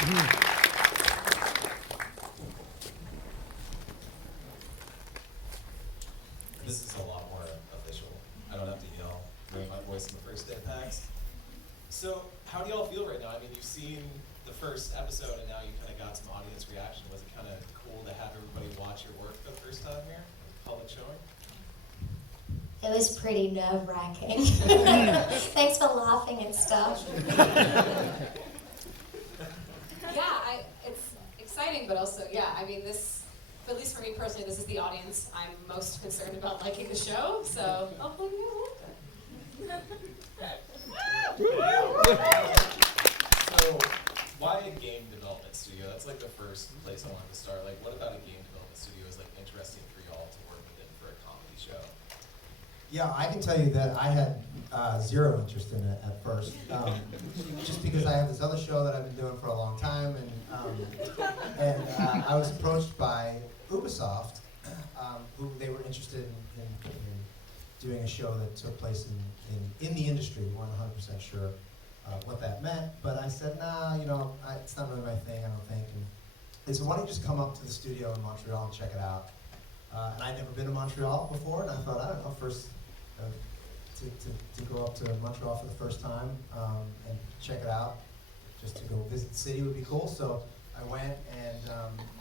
This is a lot more official. I don't have to yell, raise my voice in the first day of PAX. So, how do y'all feel right now? I mean, you've seen the first episode and now you kind of got some audience reaction. Was it kind of cool to have everybody watch your work for the first time here? Public showing? It was pretty nerve-wracking. Thanks for laughing and stuff. Yeah, it's exciting, but also, yeah, I mean, this, at least for me personally, this is the audience I'm most concerned about liking the show, so hopefully you'll like it. So, why a game development studio? That's like the first place I wanted to start. Like, what about a game development studio is like interesting for y'all to work within for a comedy show? Yeah, I can tell you that I had zero interest in it at first, just because I have this other show that I've been doing for a long time, and I was approached by Ubisoft, who they were interested in doing a show that took place in the industry. We weren't 100% sure what that meant, but I said, nah, it's not really my thing, I don't think. And they said, why don't you just come up to the studio in Montreal and check it out? And I'd never been to Montreal before, and I thought, I don't know, first to go up to Montreal for the first time and check it out, just to go visit the city would be cool. So I went and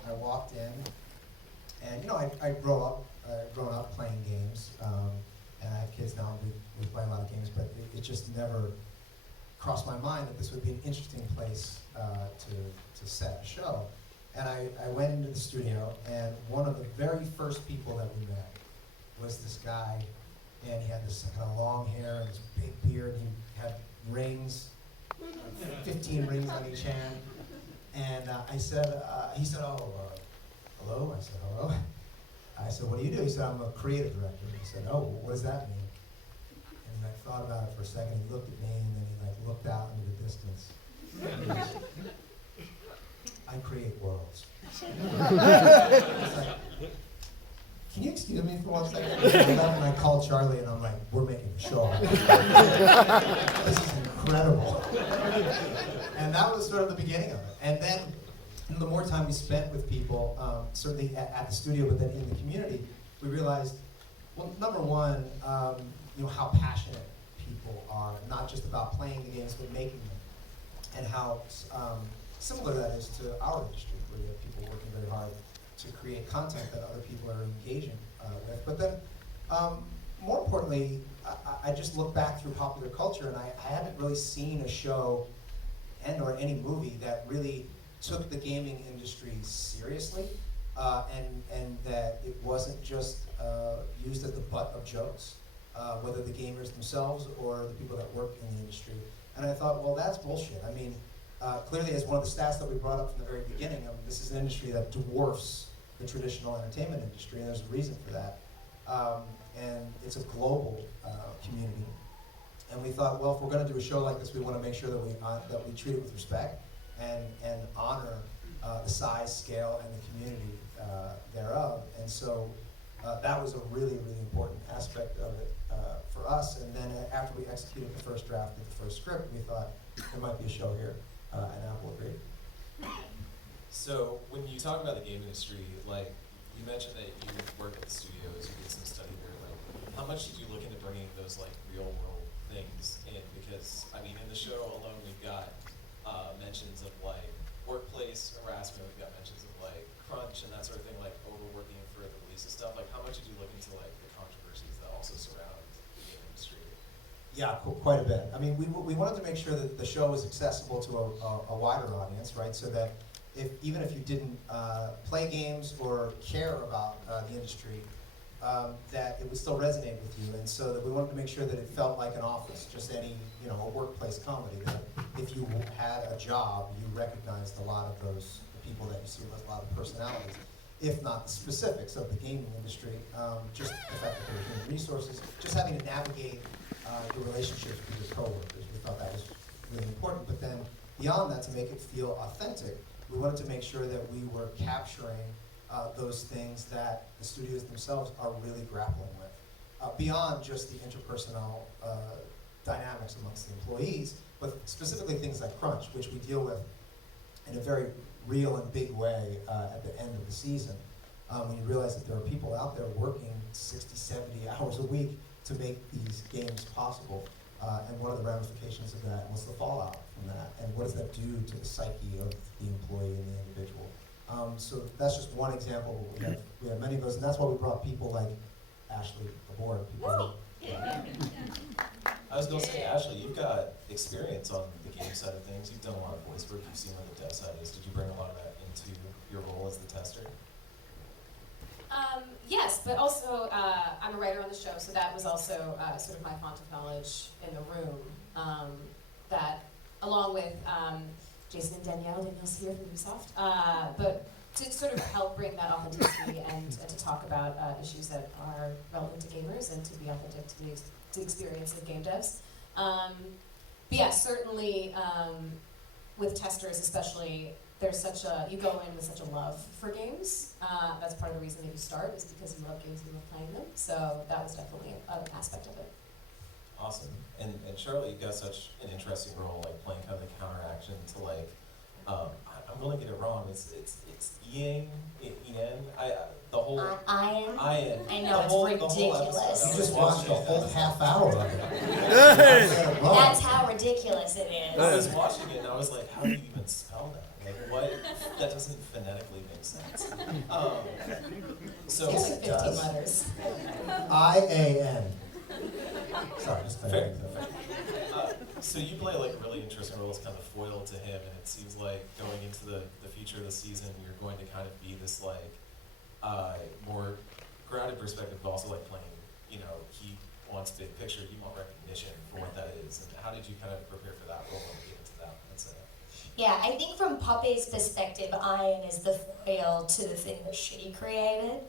I walked in, and I'd grown up playing games, and I have kids now. We play a lot of games, but it just never crossed my mind that this would be an interesting place to set a show. And I went into the studio, and one of the very first people that we met was this guy, and he had this kind of long hair and this big beard, and he had rings, 15 rings on each hand. And he said, oh, hello? I said, hello. I said, what do you do? He said, I'm a creative director. I said, oh, what does that mean? And he thought about it for a second. He looked at me, and then he looked out into the distance. I create worlds. It's like, can you excuse me for 1 second? And I called Charlie, and I'm like, we're making a show. This is incredible. And that was sort of the beginning of it. And then the more time we spent with people, certainly at the studio, but then in the community, we realized, well, number one, how passionate people are, not just about playing the games, but making them, and how similar that is to our industry, where you have people working very hard to create content that other people are engaging with. But then, more importantly, I just look back through popular culture, and I haven't really seen a show or any movie that really took the gaming industry seriously, and that it wasn't just used as the butt of jokes, whether the gamers themselves or the people that work in the industry. And I thought, well, that's bullshit. I mean, clearly, as one of the stats that we brought up from the very beginning, this is an industry that dwarfs the traditional entertainment industry, and there's a reason for that. And it's a global community. And we thought, well, if we're going to do a show like this, we want to make sure that we treat it with respect and honor the size, scale, and the community thereof. And so that was a really, really important aspect of it for us. And then after we executed the first draft of the first script, we thought there might be a show here, and Apple agreed. So when you talk about the game industry, like you mentioned that you work at the studios, you did some study there. Like, how much did you look into bringing those like real world things in? Because I mean, in the show alone, we've got mentions of like workplace harassment. We've got mentions of like crunch and that sort of thing, like overworking for the release of stuff. Like, how much did you look into like the controversies that also surround the game industry? Yeah, quite a bit. I mean, we wanted to make sure that the show was accessible to a wider audience, right? So that even if you didn't play games or care about the industry, that it would still resonate with you. And so that we wanted to make sure that it felt like an office, just any, a workplace comedy, that if you had a job, you recognized a lot of those people that you see with a lot of personalities, if not the specifics of the gaming industry, just the fact that there were human resources, just having to navigate your relationships with your coworkers. We thought that was really important. But then beyond that, to make it feel authentic, we wanted to make sure that we were capturing those things that the studios themselves are really grappling with, beyond just the interpersonal dynamics amongst the employees, but specifically things like crunch, which we deal with in a very real and big way at the end of the season. When you realize that there are people out there working 60, 70 hours a week to make these games possible. And what are the ramifications of that? What's the fallout from that? And what does that do to the psyche of the employee and the individual? So that's just one example. We have many of those, and that's why we brought people like Ashley aboard. People I was going to say, Ashley, you've got experience on the game side of things. You've done a lot of voice work. You've seen what the dev side is. Did you bring a lot of that into your role as the tester? Yes, but also I'm a writer on the show, so that was also sort of my font of knowledge in the room. That, along with Jason and Danielle's here from Ubisoft, but to sort of help bring that authenticity and to talk about issues that are relevant to gamers and to be authentic to the experience of game devs. But yeah, certainly with testers especially, there's such a, you go in with such a love for games. That's part of the reason that you start, is because you love games and you love playing them. So that was definitely an aspect of it. Awesome. And Charlotte, you've got such an interesting role, like playing kind of the counteraction to like, I'm gonna get it wrong. It's Ian. The whole Ian. Ian. I know, it's ridiculous. You just watched a whole half hour of it. That's how ridiculous it I is. was watching it and I was like, how do you even spell that? Like, what? That doesn't phonetically make sense. So It's Yes, like it 15 does. letters. IAN. Sorry, just fair. So you play like a really interesting role as kind of foil to him, and it seems like going into the future of the season, you're going to kind of be this like more grounded perspective, but also like playing. You know, he wants big picture, you want recognition for what that is. And how did you kind of prepare for that role and get into that? Yeah, I think from Poppy's perspective, Iron is the foil to the thing that she created,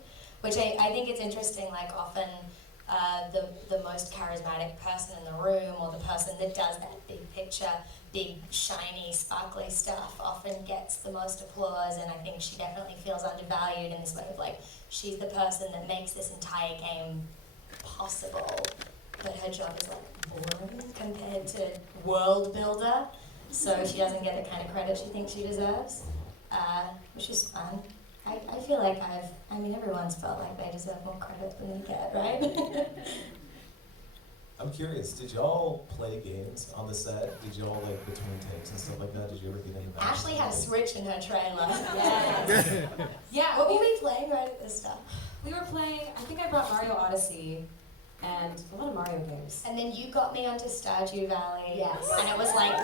which I think it's interesting, like often the most charismatic person in the room, or the person that does that big picture, big, shiny, sparkly stuff often gets the most applause, and I think she definitely feels undervalued in this way of like, she's the person that makes this entire game possible, but her job is like boring compared to world builder, so she doesn't get the kind of credit she thinks she deserves, which is fun. I feel like everyone's felt like they deserve more credit than they get, right? I'm curious, did y'all play games on the set? Did y'all like between takes and stuff like that? Did you ever get into that? Ashley had a Switch in her trailer. Yes. Yeah, What were we playing right at this stuff? we were playing, I think I brought Mario Odyssey and a lot of Mario games. And then you got me onto Stardew Valley. Yes. And it was like,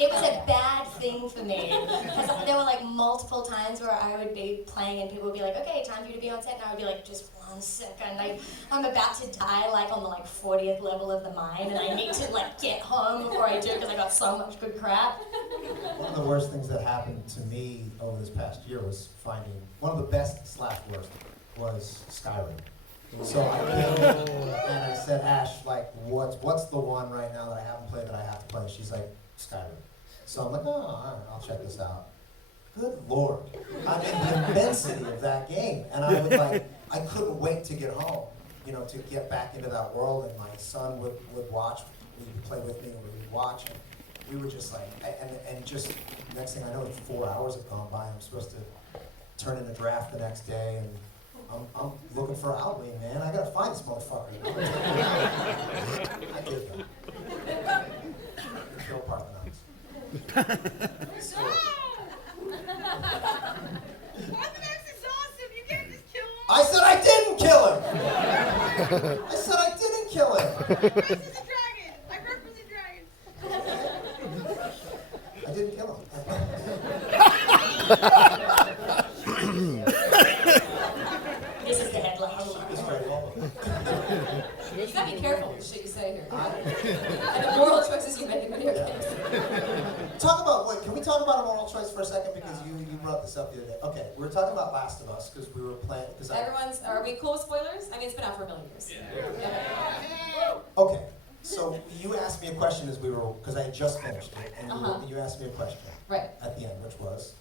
it was a bad thing for me. Because there were like multiple times where I would be playing and people would be like, okay, time for you to be on set. And I would be like, just 1 second. Like, I'm about to die like on the like 40th level of the mine. And I need to like get home before I do because I got so much good crap. One of the worst things that happened to me over this past year was finding, one of the best / worst was Skyrim. So I came and I said, Ash, like, what's the one right now that I haven't played that I have to play? She's like, Skyrim. So I'm like, oh, all right, I'll check this out. Good Lord. I mean, the immensity of that game. And I would I couldn't wait to get home, you know, to get back into that world. And my son would watch, he would play with me, and we would watch. And we were just like, and just next thing I know, 4 hours have gone by. I'm supposed to turn in a draft the next day, and I'm looking for Alwyn, man. I gotta find this motherfucker. I did that. Kill Parthenos. Parthenos is awesome. You can't just kill him. I said I didn't kill him. I said I didn't kill him. This is a dragon. I represent dragons. I didn't kill him. This is the headline. It's very cool. You gotta be careful with the shit you say here. And the moral choices you make in video games. Can we talk about a moral choice for a second? Because you brought this up the other day. Okay, we were talking about Last of Us because we were playing. Are we cool with spoilers? I mean, it's been out for a million years. Yeah. Okay, so you asked me a question because I had just finished it, and you asked me a question Right. at the end, which was?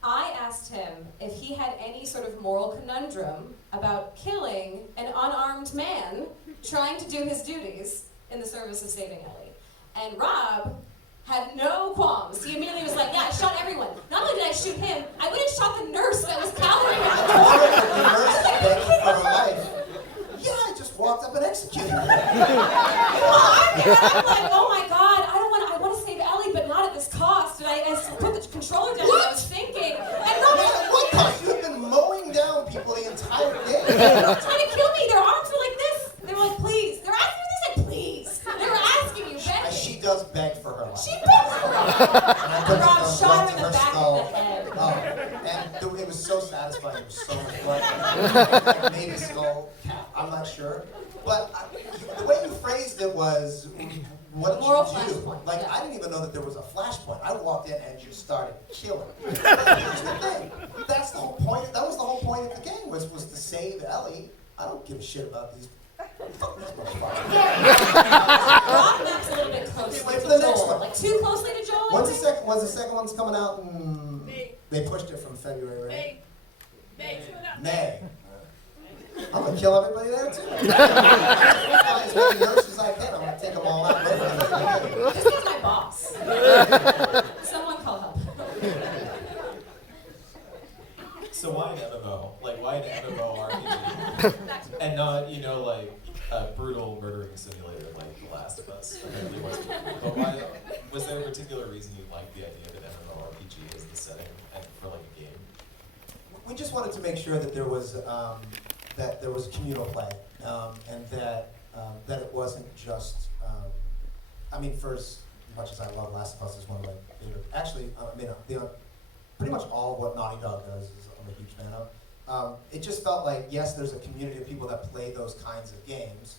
I asked him if he had any sort of moral conundrum about killing an unarmed man trying to do his duties in the service of saving Ellie. And Rob had no qualms. He immediately was like, yeah, show shoot him. I wouldn't shot the nurse that was cowering at the The door. nurse begging for her life. Yeah, I just walked up and executed her. Well, I'm like, oh my god, I want to save Ellie, but not at this cost. And I put the controller down and I was thinking, and Man, at what cost? You have been mowing down people the entire day. they were trying to kill me. Their arms were like this. They were like, please. They're asking me this, like, please. They were asking you, begging. She does beg for her life. She begged for her. And I put Rob some shot right her to in the her back skull. of the head. And it was so satisfying. It was so much fun. Maybe skull cap. I'm not sure. But the way you phrased it was, what did Moral you do? flashpoint, Like, yeah. I didn't even know that there was a flashpoint. I walked in and just started killing. But here's the thing. That's the whole point. That was the whole point of the game, was to save Ellie. I don't give a shit about these. Fuck these motherfuckers. Rob map's a little bit close Wait to for the next Joel. one. Like, too closely to Joel, I think? When's the second one's coming out? They pushed it from February, right? May. I'm gonna kill everybody there too. As many nurses I can, I'm gonna take them all out. This guy's my boss. Someone call help. So why an MMO? Like, why an MMORPG? And not, like, a brutal murdering simulator like The Last of Us. Apparently wasn't. But why, was there a particular reason you liked the idea of an MMORPG as the setting and for like a game? We just wanted to make sure that there was communal play, and that it wasn't just. For as much as I love Last of Us, is one of my favorite. Actually, pretty much all of what Naughty Dog does is I'm a huge fan of. It just felt like, yes, there's a community of people that play those kinds of games,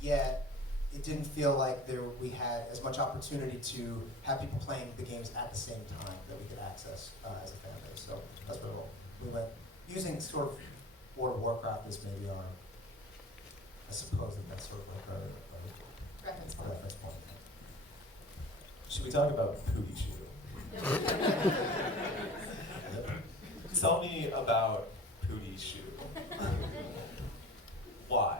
yet it didn't feel like we had as much opportunity to have people playing the games at the same time that we could access as a fan base. So that's where we went, using sort of World of Warcraft as maybe our, I suppose that's sort of like our Reference point. reference point. Should we talk about Pootie Shoe? Tell me about Pootie Shoe. Why?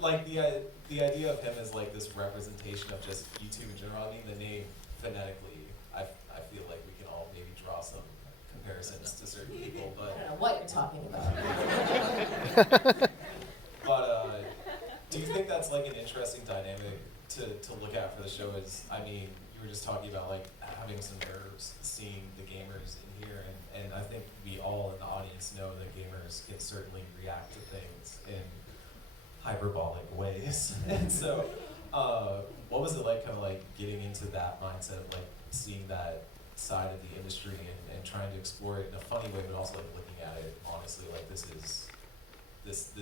Like the idea of him as like this representation of just YouTube in general. I mean, the name phonetically, I feel like we can all maybe draw some comparisons to certain people, I but don't know what you're talking about. do you think that's like an interesting dynamic to look at for the show? Is, I mean, you were just talking about like having some nerves seeing the gamers in here, and I think we all in the audience know that gamers can certainly react to things in hyperbolic ways. And so, what was it like kind of like getting into that mindset of like seeing that side of the industry and trying to explore it in a funny way, but also like looking at it honestly, like this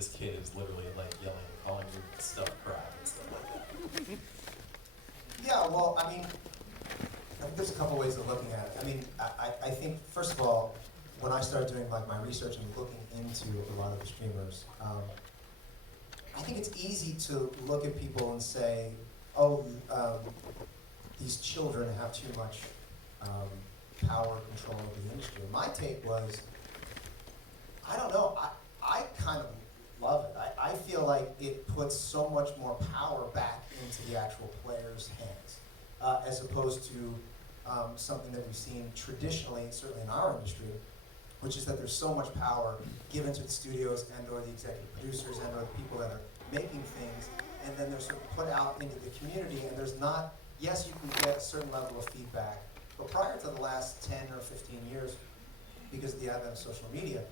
kid is literally like yelling and calling you stuff crap and stuff like that. Yeah, well, I think there's a couple ways of looking at it. I think, first of all, when I started doing like my research and looking into a lot of the streamers, I think it's easy to look at people and say, oh, these children have too much power and control over the industry. My take was, I don't know, I kind of love it. I feel like it puts so much more power back into the actual player's hands, as opposed to something that we've seen traditionally, certainly in our industry, which is that there's so much power given to the studios and or the executive producers and or the people that are making things, and then they're sort of put out into the community, and there's not, yes, you can get a certain level of feedback, but prior to the last 10 or 15 years, because of the advent of social media,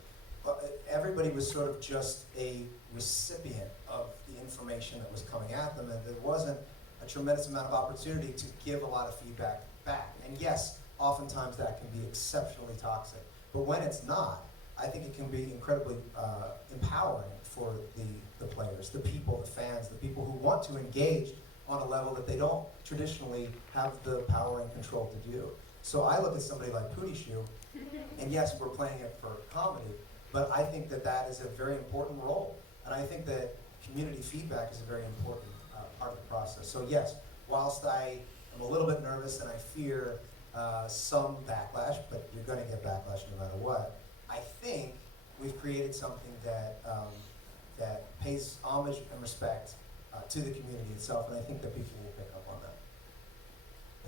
everybody was sort of just a recipient of the information that was coming at them, and there wasn't a tremendous amount of opportunity to give a lot of feedback back. And yes, oftentimes that can be exceptionally toxic, but when it's not, I think it can be incredibly empowering for the players, the people, the fans, the people who want to engage on a level that they don't traditionally have the power and control to do. So I look at somebody like Pootie Shoe, and yes, we're playing it for comedy, but I think that that is a very important role. And I think that community feedback is a very important part of the process. So yes, whilst I am a little bit nervous and I fear some backlash, but you're going to get backlash no matter what, I think we've created something that that pays homage and respect to the community itself, and I think that people will pick up on that.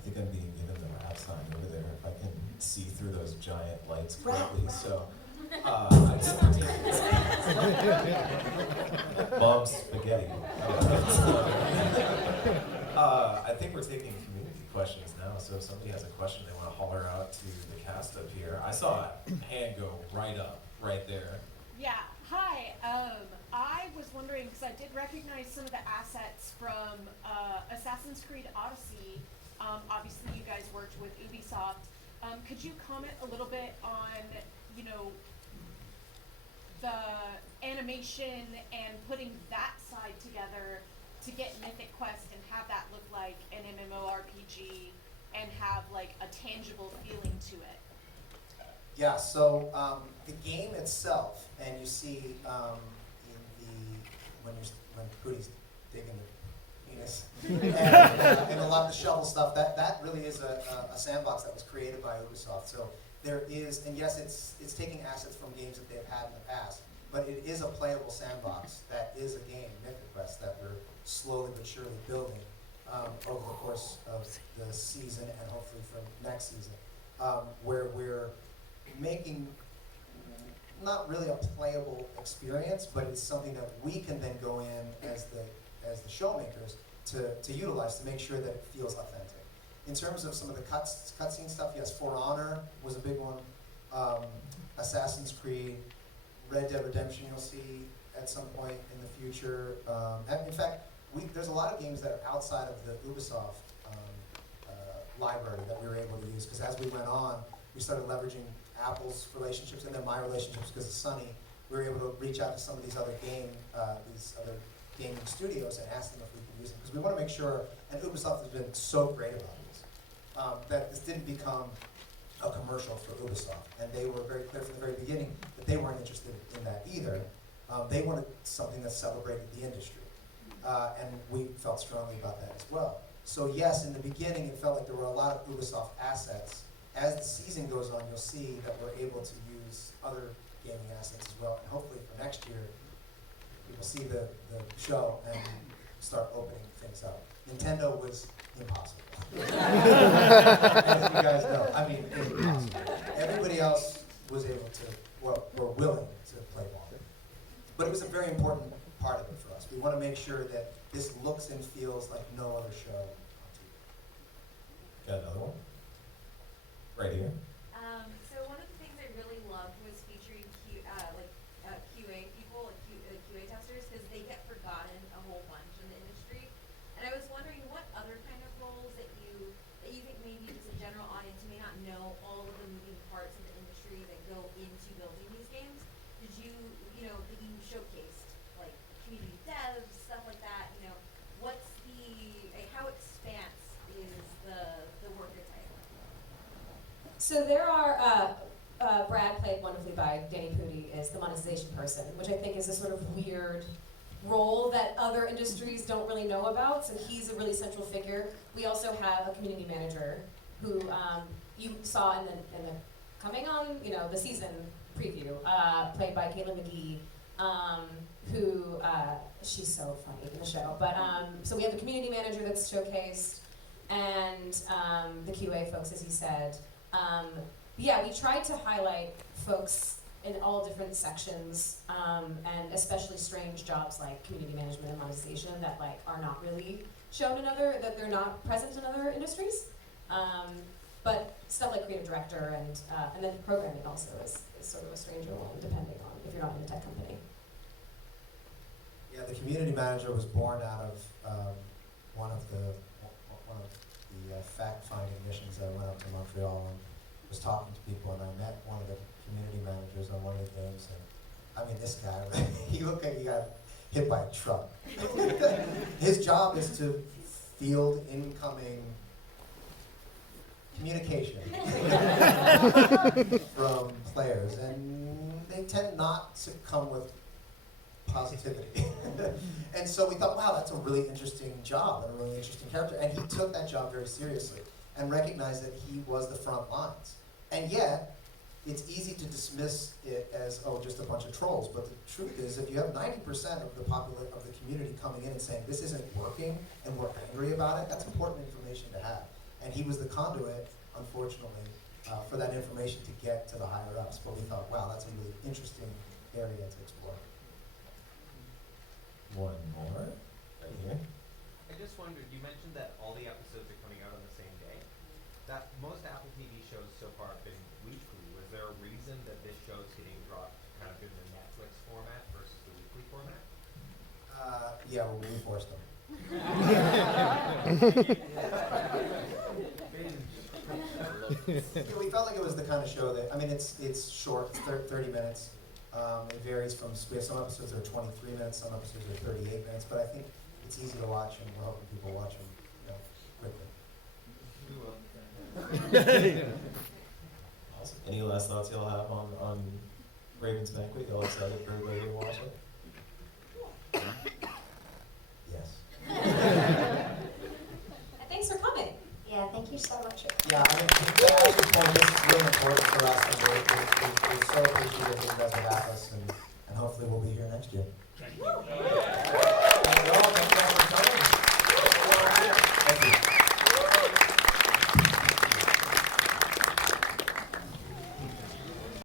I think I'm being given the rap sign over there if I can see through those giant lights correctly. So, I think we're taking Mom spaghetti. I think we're taking community questions now. So if somebody has a question they want to holler out to the cast up here, I saw a hand go right up, right there. Yeah, hi. I was wondering, because I did recognize some of the assets from Assassin's Creed Odyssey. Obviously, you guys worked with Ubisoft. Could you comment a little bit on, you know, the animation and putting that side together to get Mythic Quest and have that look like an MMORPG and have like a tangible feeling to it? Yeah, so the game itself, and you see when Cootie's digging the penis, and a lot of the shovel stuff, that really is a sandbox that was created by Ubisoft. So there is, and yes, it's taking assets from games that they've had in the past, but it is a playable sandbox that is a game, Mythic Quest, that we're slowly but surely building over the course of the season and hopefully for next season, where we're making not really a playable experience, but it's something that we can then go in as the showmakers to utilize to make sure that it feels authentic. In terms of some of the cutscene stuff, yes, For Honor was a big one. Assassin's Creed, Red Dead Redemption you'll see at some point in the future. And in fact, there's a lot of games that are outside of the Ubisoft library that we were able to use, because as we went on, we started leveraging Apple's relationships and then my relationships because of Sunny. We were able to reach out to some of these other gaming studios and ask them if we could use them, because we want to make sure, and Ubisoft has been so great about this, that this didn't become a commercial for Ubisoft, and they were very clear from the very beginning that they weren't interested in that either. They wanted something that celebrated the industry, and we felt strongly about that as well. So yes, in the beginning it felt like there were a lot of Ubisoft assets. As the season goes on, you'll see that we're able to use other gaming assets as well, and hopefully for next year, people see the show and start opening things up. Nintendo was impossible. As you guys know, I mean, it was impossible. Everybody else was able to, were willing to play ball. But it was a very important part of it for us. We want to make sure that this looks and feels like no other show on TV. Got another one? Right here. So one of the things I really loved was featuring QA people, QA testers, because they get forgotten a whole bunch in the industry. And I was wondering what other kind of roles that you think maybe just a general audience may not know all of the moving parts of the industry that go into building these games. Did you that you showcased like community devs, stuff like that? What's how expansive is the work you're taking? So there are, Brad, played wonderfully by Danny Pudi, is the monetization person, which I think is a sort of weird role that other industries don't really know about, so he's a really central figure. We also have a community manager who you saw in the coming on, the season preview, played by Caitlin McGee, who, she's so funny in the show. But, so we have the community manager that's showcased, and the QA folks, as you said. Yeah, we tried to highlight folks in all different sections, and especially strange jobs like community management and monetization that are not really shown that they're not present in other industries. But stuff like creative director and then programming also is sort of a stranger one, depending on if you're not in a tech company. Yeah, the community manager was born out of one of the fact-finding missions that I went up to Montreal and was talking to people, and I met one of the community managers on one of the games, and I mean, this guy, he looked like he got hit by a truck. His job is to field incoming communication from players, and they tend not to come with positivity. And so we thought, wow, that's a really interesting job and a really interesting character. And he took that job very seriously and recognized that he was the front lines. And yet, it's easy to dismiss it as, oh, just a bunch of trolls. But the truth is, if you have 90% of the community coming in and saying, this isn't working, and we're angry about it, that's important information to have. And he was the conduit, unfortunately, for that information to get to the higher ups. But we thought, wow, that's a really interesting area to explore. One more, right here. I just wondered, you mentioned that all the episodes are coming out on the same day. That most Apple TV shows so far have been weekly. Was there a reason that this show's getting dropped kind of in the Netflix format versus the weekly format? Yeah, well, we forced them. Yeah, we felt like it was the kind of show that, I mean, it's short, 30 minutes. It varies from, we have some episodes that are 23 minutes, some episodes are 38 minutes, but I think it's easy to watch, and we're hoping people watch them, quickly. Awesome. Any last thoughts y'all have on Raven's Banquet? Y'all excited for everybody to watch it? Yes. Thanks for coming. Yeah, thank you so much. Yeah, I mean, to Ash's point, this is really important for us, and we're so appreciative that you guys have asked us, and hopefully we'll be here next year.